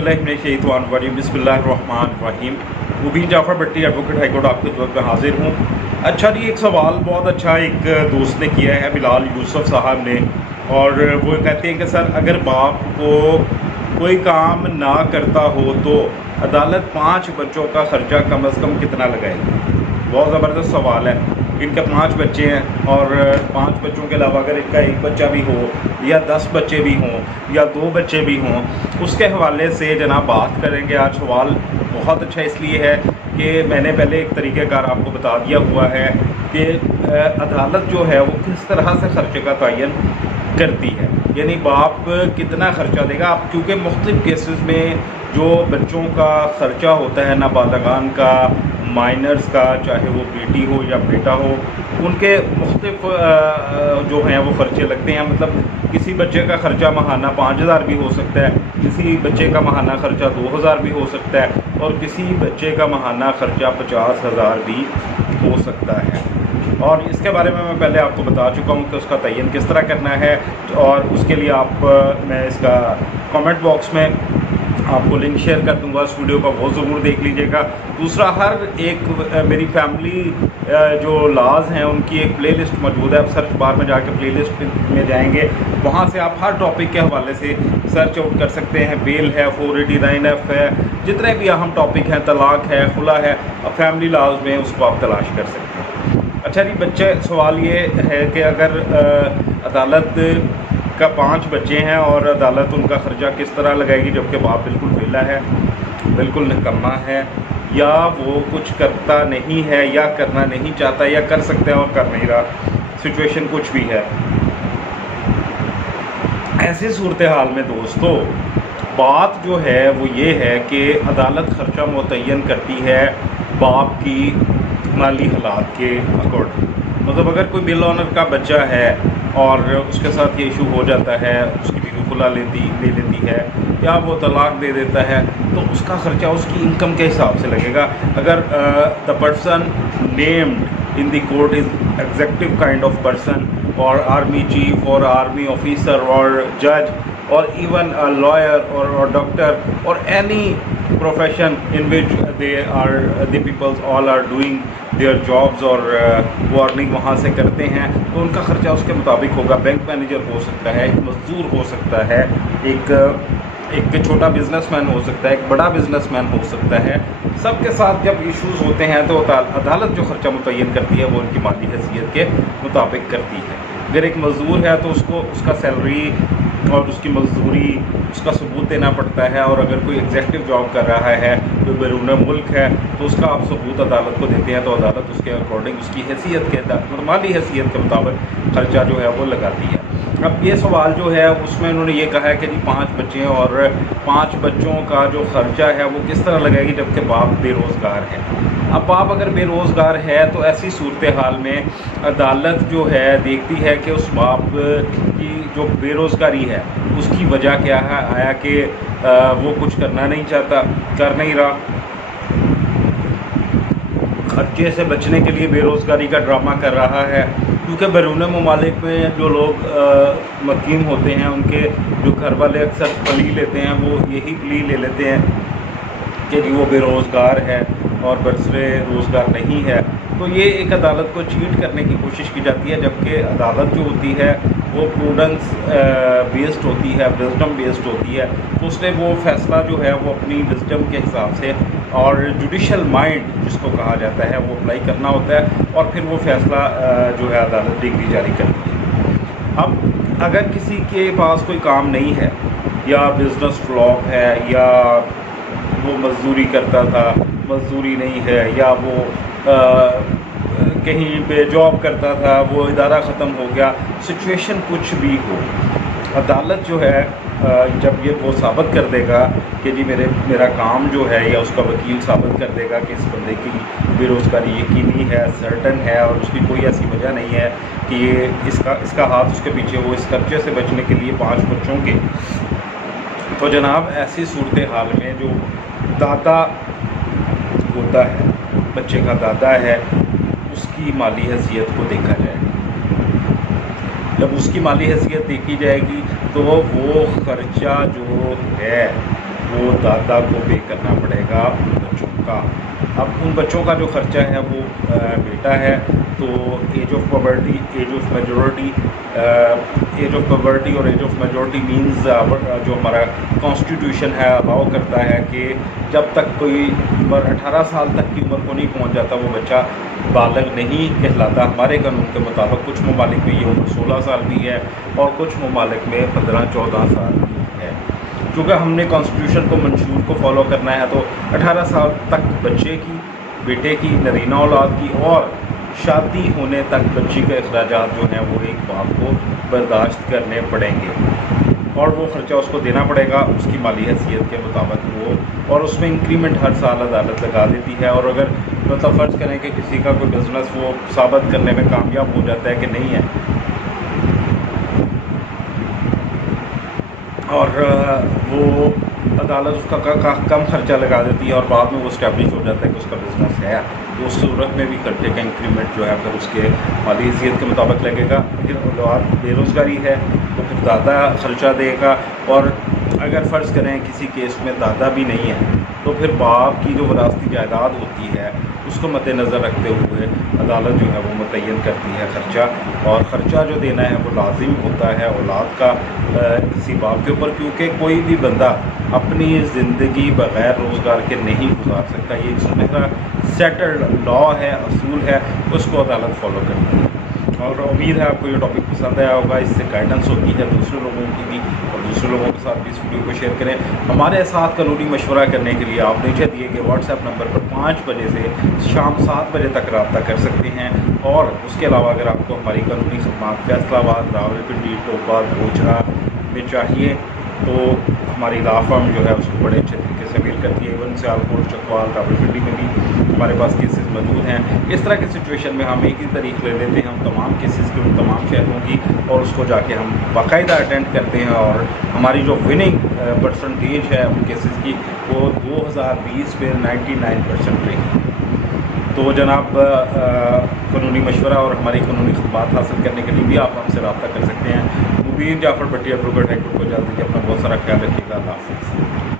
बिस्मिल्लाहिर्रहमानिर्रहीम। मुबीन जाफ़र भट्टी advocate high court आपके तौर पर हाजिर हूँ। अच्छा जी, एक सवाल बहुत अच्छा एक दोस्त ने किया है, बिलाल यूसुफ साहब ने, और वो कहते हैं कि सर अगर बाप को कोई काम ना करता हो तो अदालत 5 बच्चों का ख़र्चा कम अज़ कम कितना लगाएगी। बहुत ज़बरदस्त सवाल है। इनके 5 बच्चे हैं और 5 बच्चों के अलावा अगर इनका एक बच्चा भी हो या 10 बच्चे भी हों या 2 बच्चे भी हों, उसके हवाले से जनाब बात करेंगे। आज सवाल बहुत अच्छा इसलिए है कि मैंने पहले एक तरीक़ेकार आपको बता दिया हुआ है कि अदालत जो है वो किस तरह से ख़र्चे का तयन करती है, यानी बाप कितना ख़र्चा देगा। आप क्योंकि मुख्तलिफ़ केसेस में जो बच्चों का ख़र्चा होता है, नाबालगान का, माइनर्स का, चाहे वो बेटी हो या बेटा हो, उनके मुख्तलिफ़ जो हैं वो ख़र्चे लगते हैं। मतलब किसी बच्चे का ख़र्चा माहाना 5000 भी हो सकता है, किसी बच्चे का माहाना ख़र्चा 2000 भी हो सकता है, और किसी बच्चे का माहाना ख़र्चा 50,000 भी हो सकता है। और इसके बारे में मैं पहले आपको बता चुका हूँ कि उसका तयन किस तरह करना है, और उसके लिए मैं इसका कमेंट बॉक्स में आपको लिंक शेयर कर दूंगा। उस वीडियो का वो ज़रूर देख लीजिएगा। दूसरा, हर एक मेरी फैमिली जो लॉज हैं उनकी एक प्लेलिस्ट मौजूद है। आप सर्च बार में जाके प्लेलिस्ट में जाएंगे, वहाँ से आप हर टॉपिक के हवाले से सर्च आउट कर सकते हैं। बेल है, 489F है, जितने भी अहम टॉपिक हैं, तलाक है, खुला है, फैमिली लॉज में उसको आप तलाश कर सकते हैं। अच्छा जी, बच्चे सवाल ये है कि अगर अदालत का 5 बच्चे हैं और अदालत उनका ख़र्चा किस तरह लगाएगी, जबकि बाप बिल्कुल वेला है, बिल्कुल निकम्मा है, या वो कुछ करता नहीं है, या करना नहीं चाहता, या कर सकता है और कर नहीं रहा, सिचुएशन कुछ भी है। ऐसी सूरत हाल में दोस्तों बात जो है वो ये है कि अदालत ख़र्चा मुतय्यन करती है बाप की माली हालात के अकॉर्डिंग। मतलब अगर कोई बिल ऑनर का बच्चा है और उसके साथ ये इशू हो जाता है, उसकी बीवी खुला ले लेती है या वो तलाक दे देता है, तो उसका ख़र्चा उसकी इनकम के हिसाब से लगेगा। अगर the person named in the court is executive kind of person, और आर्मी चीफ और आर्मी ऑफिसर और जज or even a lawyer or doctor or any profession in which the people all are doing their jobs, और वो earning वहाँ से करते हैं, तो उनका ख़र्चा उसके मुताबिक होगा। बैंक मैनेजर हो सकता है, एक मज़दूर हो सकता है, एक छोटा बिजनेसमैन हो सकता है, एक बड़ा बिजनेसमैन हो सकता है। सबके साथ जब इश्यूज़ होते हैं तो अदालत जो ख़र्चा मुतय्यन करती है वो उनकी माली हैसियत के मुताबिक करती है। अगर एक मज़दूर है तो उसको उसका सैलरी और उसकी मजदूरी उसका सबूत देना पड़ता है, और अगर कोई एग्जेक्टिव जॉब कर रहा है जो बैरून मुल्क है तो उसका आप सबूत अदालत को देते हैं, तो अदालत उसके अकॉर्डिंग उसकी हैसियत के माली हैसियत के मुताबिक ख़र्चा जो है वो लगाती है। अब ये सवाल जो है उसमें उन्होंने ये कहा है कि जी 5 बच्चे हैं और 5 बच्चों का जो ख़र्चा है वो किस तरह लगाएगी जबकि बाप बेरोज़गार है। अब बाप अगर बेरोज़गार है तो ऐसी सूरत हाल में अदालत जो है देखती है कि उस बाप की जो बेरोज़गारी है उसकी वजह क्या है। आया कि वो कुछ करना नहीं चाहता, कर नहीं रहा, खर्चे से बचने के लिए बेरोज़गारी का ड्रामा कर रहा है, क्योंकि बैरून ममालिक में जो लोग मकीम होते हैं उनके जो घर वाले अक्सर प्ली लेते हैं, वो यही प्ली ले लेते हैं कि जी वो बेरोज़गार है और बरसरे रोज़गार नहीं है। तो ये एक अदालत को चीट करने की कोशिश की जाती है, जबकि अदालत जो होती है वो प्रूडेंस बेस्ड होती है, विजडम बेस्ड होती है। तो उसने वो फ़ैसला जो है वो अपनी विजडम के हिसाब से और जुडिशल माइंड जिसको कहा जाता है वो अप्लाई करना होता है, और फिर वो फ़ैसला जो है अदालत डिग्री जारी करती है। अब अगर किसी के पास कोई काम नहीं है, या बिज़नेस फ्लॉप है, या वो मज़दूरी करता था, मज़दूरी नहीं है, या वो कहीं पे जॉब करता था, वो इदारा ख़त्म हो गया, सिचुएशन कुछ भी हो, अदालत जो है जब ये वो साबित कर देगा कि जी मेरा काम जो है, या उसका वकील साबित कर देगा कि इस बंदे की बेरोज़गारी यकीनी है, सर्टन है, और उसकी कोई ऐसी वजह नहीं है कि ये इसका हाथ उसके पीछे, वो इस खर्चे से बचने के लिए 5 बच्चों के, तो जनाब ऐसी सूरत हाल में जो दादा होता है, बच्चे का दादा है, उसकी माली हैसियत को देखा जाएगा। जब उसकी माली हैसियत देखी जाएगी तो वो ख़र्चा जो है वो दादा को पे करना पड़ेगा उन बच्चों का। अब उन बच्चों का जो ख़र्चा है वो बेटा है, तो age of poverty, age of majority, age of poverty और एज ऑफ मेजॉरिटी मींस जो हमारा कॉन्स्टिट्यूशन है अलाउ करता है कि जब तक कोई उम्र 18 साल तक की उम्र को नहीं पहुंच जाता वो बच्चा बालग नहीं कहलाता। हमारे कानून के मुताबिक कुछ ममालिक में ये उम्र 16 साल भी है और कुछ ममालिक में 15-14 साल भी है। क्योंकि हमने कॉन्स्टिट्यूशन को मंशूर को फॉलो करना है तो 18 साल तक बच्चे की, बेटे की, नरीना औलाद की और शादी होने तक बच्ची के अखराजात जो हैं वो एक बाप को बर्दाश्त करने पड़ेंगे और वो ख़र्चा उसको देना पड़ेगा उसकी माली हैसियत के मुताबिक वो। और उसमें इंक्रीमेंट हर साल अदालत लगा देती है। और अगर मतलब फ़र्ज़ करें कि किसी का कोई बिज़नेस वो साबित करने में कामयाब हो जाता है कि नहीं है और वो अदालत उसका कम खर्चा लगा देती है और बाद में वो इस्टेब्लिश हो जाता है कि उसका बिज़नेस है, तो उस सूरत में भी खर्चे का इंक्रीमेंट जो है फिर उसके माली हैसियत के मुताबिक लगेगा। लेकिन औलाद बेरोज़गारी है तो फिर दादा खर्चा देगा। और अगर फ़र्ज़ करें किसी केस में दादा भी नहीं है तो फिर बाप की जो वरासती जायदाद होती है उसको मद्देनज़र रखते हुए अदालत जो है वो मुतय्यन करती है ख़र्चा। और ख़र्चा जो देना है वो लाजिम होता है औलाद का किसी बाप के ऊपर, क्योंकि कोई भी बंदा अपनी ज़िंदगी बग़ैर रोज़गार के नहीं गुजार सकता। ये एक सुनहरा सेटल्ड लॉ है, असूल है, उसको अदालत फॉलो करती है। और उम्मीद है आपको ये टॉपिक पसंद आया होगा। इससे गाइडेंस होती है दूसरे लोगों की भी और दूसरे लोगों के साथ भी इस वीडियो को शेयर करें। हमारे साथ कानूनी मशवरा करने के लिए आप नीचे दिए गए व्हाट्सएप नंबर पर 5 बजे से शाम 7 बजे तक रब्ता कर सकते हैं। और उसके अलावा अगर आपको हमारी कानूनी खदमात फैसलाबाद, रावलपिंडी, टोपा, गोचरा में चाहिए तो हमारी लॉ फर्म जो है उसको बड़े अच्छे तरीके से डील करती है। इवन सियालकोट, चकवाल, रावलपिंडी में भी हमारे पास केसेस मौजूद हैं। इस तरह की सिचुएशन में हम एक ही तारीख ले लेते हैं हम तमाम केसेस की, उन तमाम शहरों की, और उसको जाके हम बाकायदा अटेंड करते हैं। और हमारी जो विनिंग परसेंटेज है उन केसेस की वो 2020 में 99% रही। तो जनाब कानूनी मशवरा और हमारी कानूनी खदमात हासिल करने के लिए भी आप हमसे रब्ता कर सकते हैं। मुबीन जाफ़र भट्टी एडवोकेट हाई कोर्ट को इजाज़त दीजिए। अपना बहुत सारा ख्याल रखिएगा। अल्लाह हाफ़िज़।